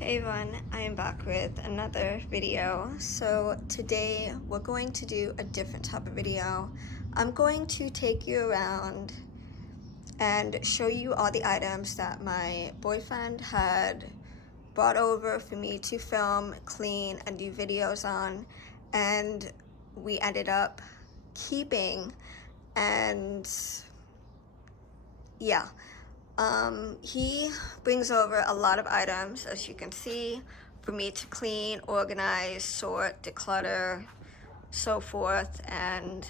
Hey everyone, I am back with another video. So today we're going to do a different type of video. I'm going to take you around and show you all the items that my boyfriend had brought over for me to film, clean, and do videos on, and we ended up keeping. And yeah, he brings over a lot of items, as you can see, for me to clean, organize, sort, declutter, so forth. And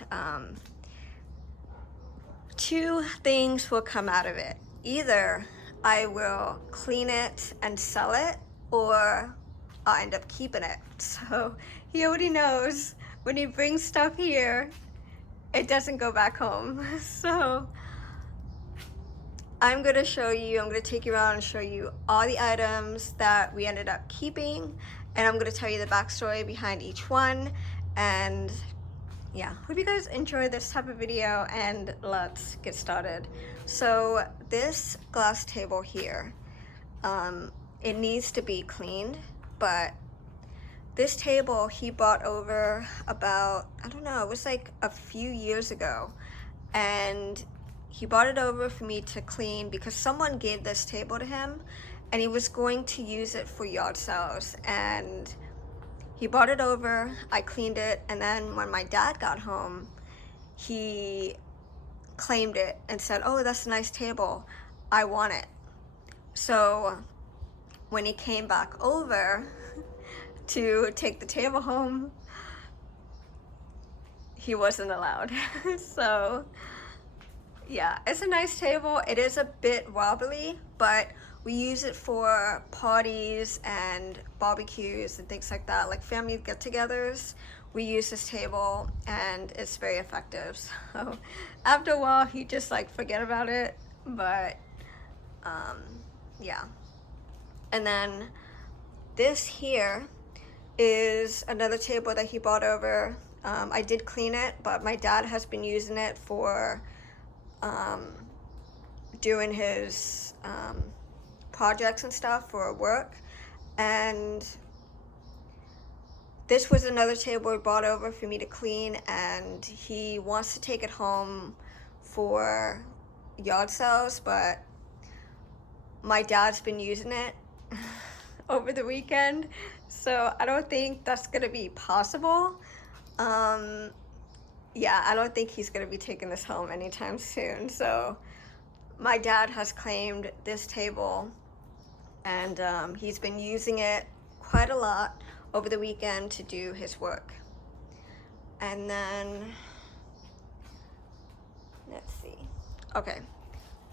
two things will come out of it. Either I will clean it and sell it, or I'll end up keeping it. So he already knows when he brings stuff here, it doesn't go back home. So I'm going to take you around and show you all the items that we ended up keeping, and I'm going to tell you the backstory behind each one. And yeah, hope you guys enjoy this type of video, and let's get started. So this glass table here, it needs to be cleaned, but this table he bought over about, I don't know, it was like a few years ago, and he brought it over for me to clean because someone gave this table to him and he was going to use it for yard sales. And he brought it over, I cleaned it, and then when my dad got home, he claimed it and said, "Oh, that's a nice table, I want it." So when he came back over to take the table home, he wasn't allowed. So yeah, it's a nice table. It is a bit wobbly, but we use it for parties and barbecues and things like that, like family get-togethers. We use this table and it's very effective. So after a while, he just like forget about it, but yeah. And then this here is another table that he bought over. I did clean it, but my dad has been using it for doing his projects and stuff for work. And this was another table he brought over for me to clean, and he wants to take it home for yard sales, but my dad's been using it over the weekend, so I don't think that's gonna be possible. Yeah, I don't think he's gonna be taking this home anytime soon. So my dad has claimed this table, and he's been using it quite a lot over the weekend to do his work. And then let's see, okay,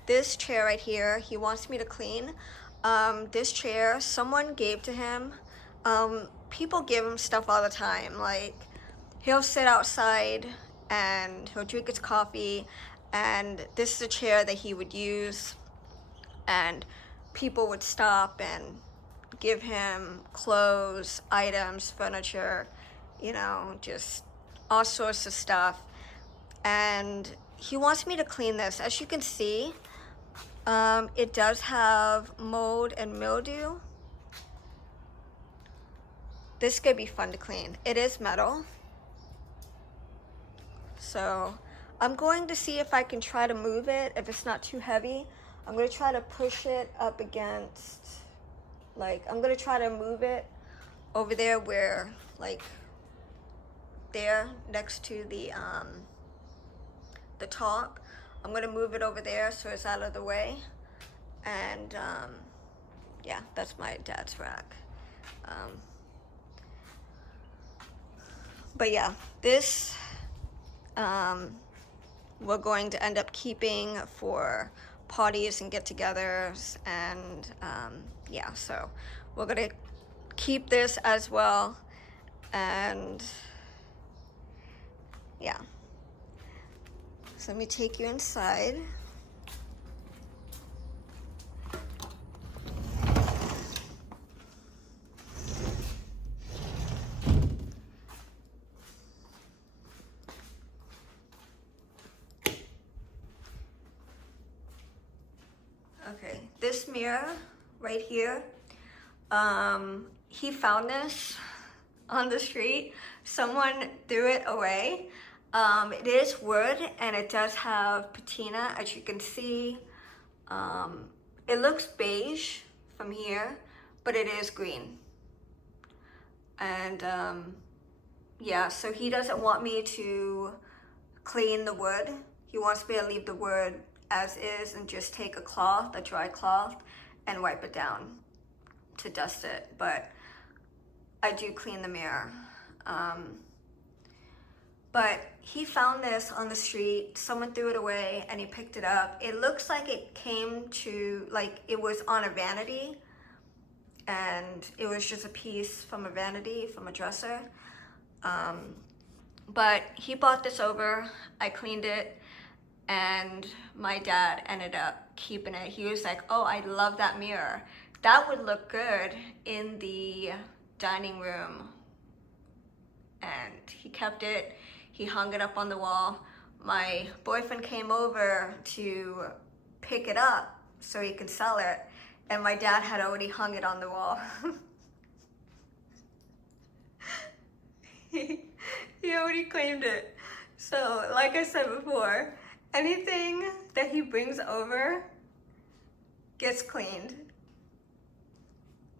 this chair right here, he wants me to clean. This chair someone gave to him. People give him stuff all the time, like he'll sit outside and he'll drink his coffee, and this is a chair that he would use, and people would stop and give him clothes, items, furniture, you know, just all sorts of stuff. And he wants me to clean this. As you can see, it does have mold and mildew. This could be fun to clean. It is metal. So I'm going to see if I can try to move it. If it's not too heavy, I'm going to try to push it up against, like, I'm going to try to move it over there where, like, there next to the top. I'm going to move it over there so it's out of the way. And yeah, that's my dad's rack. But yeah, this we're going to end up keeping for parties and get-togethers, and yeah, so we're gonna keep this as well. And yeah, so let me take you inside. Okay, this mirror right here, He found this on the street. Someone threw it away. It is wood and it does have patina, as you can see. It looks beige from here, but it is green. And yeah, so he doesn't want me to clean the wood. He wants me to leave the wood as is and just take a cloth, a dry cloth, and wipe it down to dust it. But I do clean the mirror. But he found this on the street. Someone threw it away and he picked it up. It looks like it came to, like it was on a vanity, and it was just a piece from a vanity, from a dresser. But he bought this over, I cleaned it, and my dad ended up keeping it. He was like, oh, I love that mirror. That would look good in the dining room. And he kept it, he hung it up on the wall. My boyfriend came over to pick it up so he could sell it, and my dad had already hung it on the wall. He already claimed it. So, like I said before, anything that he brings over gets cleaned,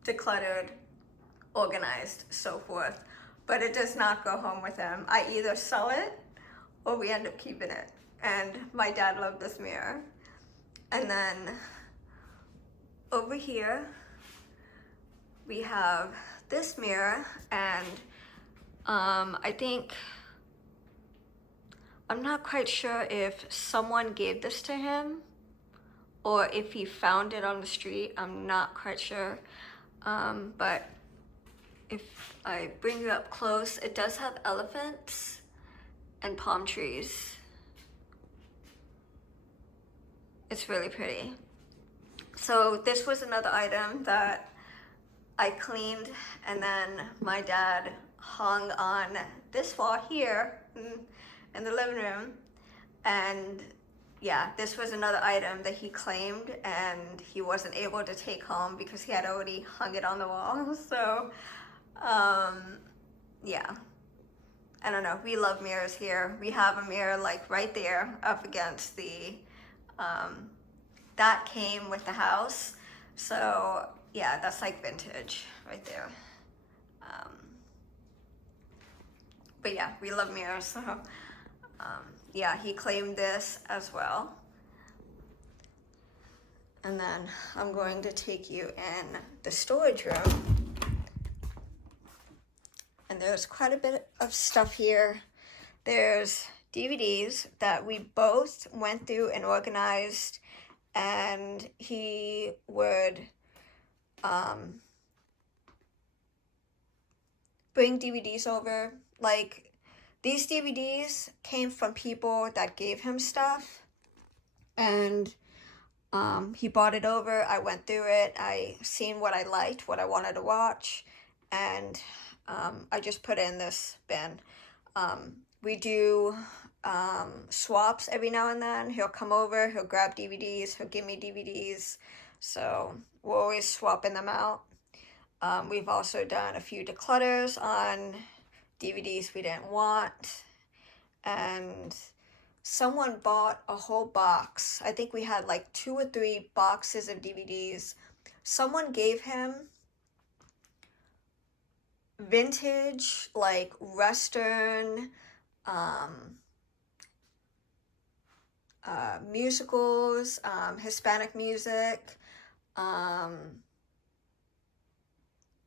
decluttered, organized, so forth. But it does not go home with him. I either sell it or we end up keeping it. And my dad loved this mirror. And then over here, we have this mirror, and I think, I'm not quite sure if someone gave this to him or if he found it on the street. I'm not quite sure. But if I bring it up close, it does have elephants and palm trees. It's really pretty. So this was another item that I cleaned, and then my dad hung on this wall here in the living room. And yeah, this was another item that he claimed and he wasn't able to take home because he had already hung it on the wall. So yeah, I don't know, we love mirrors here. We have a mirror like right there up against the that came with the house. So yeah, that's like vintage right there. But yeah, we love mirrors. So yeah, he claimed this as well. And then I'm going to take you in the storage room. And there's quite a bit of stuff here. There's DVDs that we both went through and organized, and he would bring DVDs over. Like, these DVDs came from people that gave him stuff, and he bought it over. I went through it. I seen what I liked, what I wanted to watch, and I just put it in this bin. We do swaps every now and then. He'll come over, he'll grab DVDs, he'll give me DVDs. So we're always swapping them out. We've also done a few declutters on DVDs we didn't want. And someone bought a whole box. I think we had like 2 or 3 boxes of DVDs. Someone gave him vintage, like Western musicals, Hispanic music,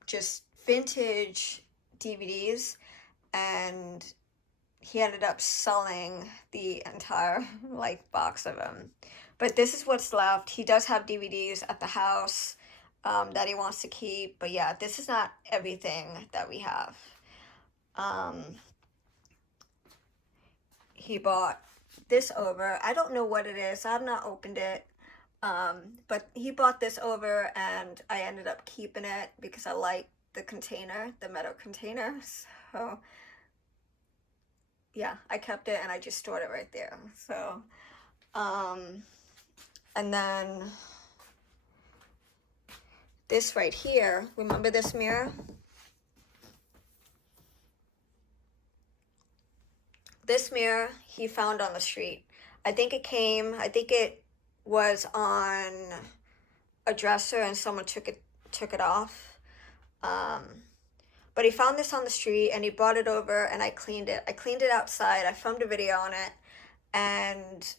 just vintage DVDs, and he ended up selling the entire like box of them. But this is what's left. He does have DVDs at the house that he wants to keep, but yeah, this is not everything that we have. He bought this over. I don't know what it is. I've not opened it. But he bought this over and I ended up keeping it because I like the container, the metal container. So yeah, I kept it and I just stored it right there. So, and then this right here, remember this mirror? This mirror he found on the street. I think it was on a dresser and someone took it off. But he found this on the street and he brought it over and I cleaned it. I cleaned it outside. I filmed a video on it and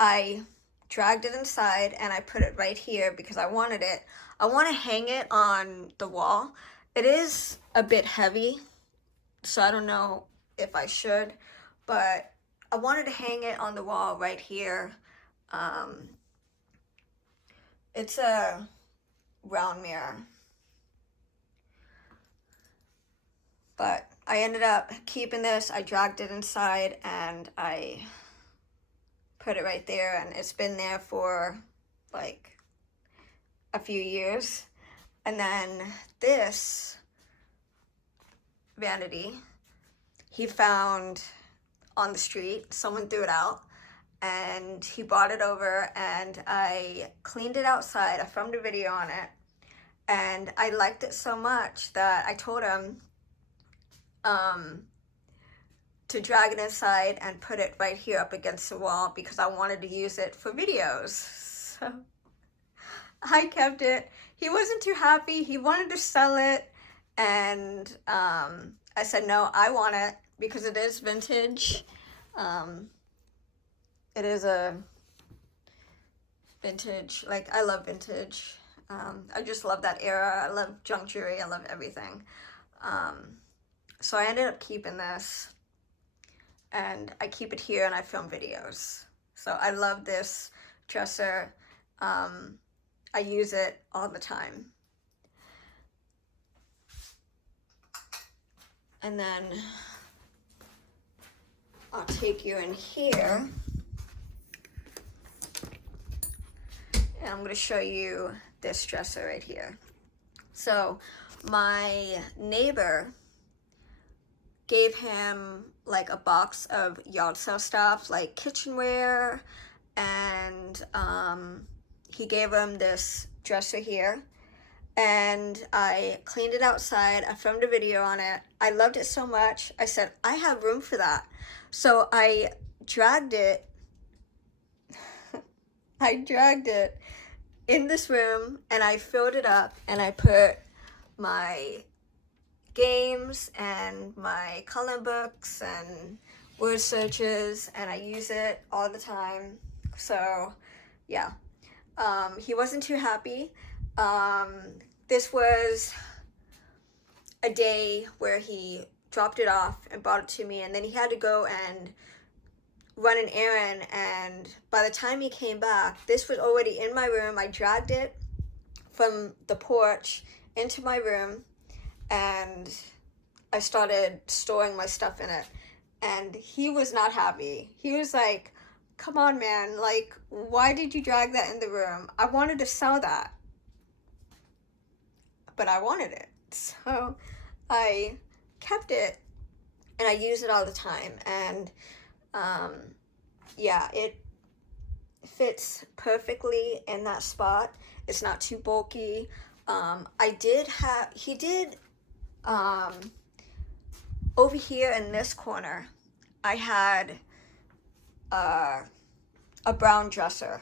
I dragged it inside and I put it right here because I wanted it. I want to hang it on the wall. It is a bit heavy, so I don't know if I should, but I wanted to hang it on the wall right here. It's a round mirror, but I ended up keeping this. I dragged it inside and I put it right there, and it's been there for like a few years. And then this vanity he found on the street. Someone threw it out and he brought it over and I cleaned it outside. I filmed a video on it and I liked it so much that I told him to drag it inside and put it right here up against the wall because I wanted to use it for videos. So I kept it. He wasn't too happy. He wanted to sell it and I said, no, I want it because it is vintage. It is a vintage, like I love vintage. I just love that era. I love junk jewelry. I love everything. So I ended up keeping this and I keep it here and I film videos. So I love this dresser. I use it all the time. And then I'll take you in here and I'm going to show you this dresser right here. So my neighbor gave him like a box of yard sale stuff like kitchenware, and he gave him this dresser here and I cleaned it outside. I filmed a video on it. I loved it so much. I said, I have room for that. So I dragged it in this room and I filled it up and I put my games and my coloring books and word searches and I use it all the time. So yeah, he wasn't too happy. This was a day where he dropped it off and brought it to me and then he had to go and run an errand, and by the time he came back, this was already in my room. I dragged it from the porch into my room and I started storing my stuff in it, and he was not happy. He was like, come on man, like why did you drag that in the room? I wanted to sell that, but I wanted it, so I kept it and I use it all the time. And yeah, it fits perfectly in that spot. It's not too bulky. He did over here in this corner, I had a brown dresser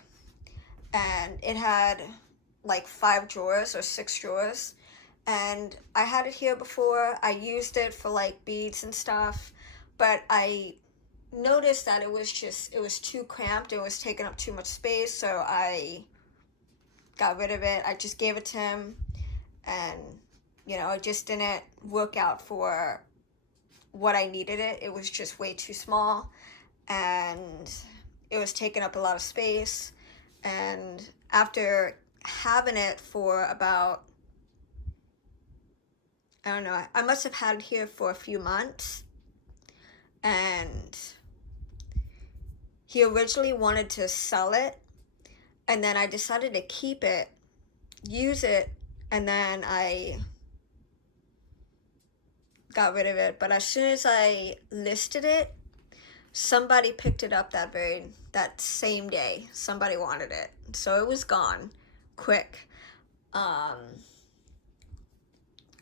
and it had like 5 drawers or 6 drawers, and I had it here before. I used it for like beads and stuff, but I noticed that it was too cramped. It was taking up too much space, so I got rid of it. I just gave it to him, and you know, it just didn't work out for what I needed it. It was just way too small and it was taking up a lot of space. And after having it for about, I don't know, I must have had it here for a few months, and he originally wanted to sell it, and then I decided to keep it, use it, and then I got rid of it. But as soon as I listed it, somebody picked it up that same day. Somebody wanted it, so it was gone quick.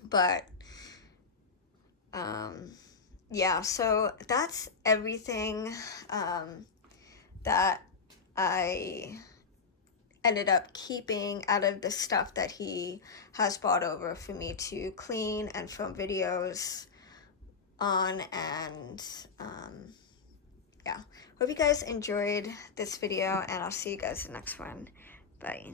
But yeah, so that's everything that I ended up keeping out of the stuff that he has brought over for me to clean and film videos on. And yeah, hope you guys enjoyed this video, and I'll see you guys in the next one. Bye.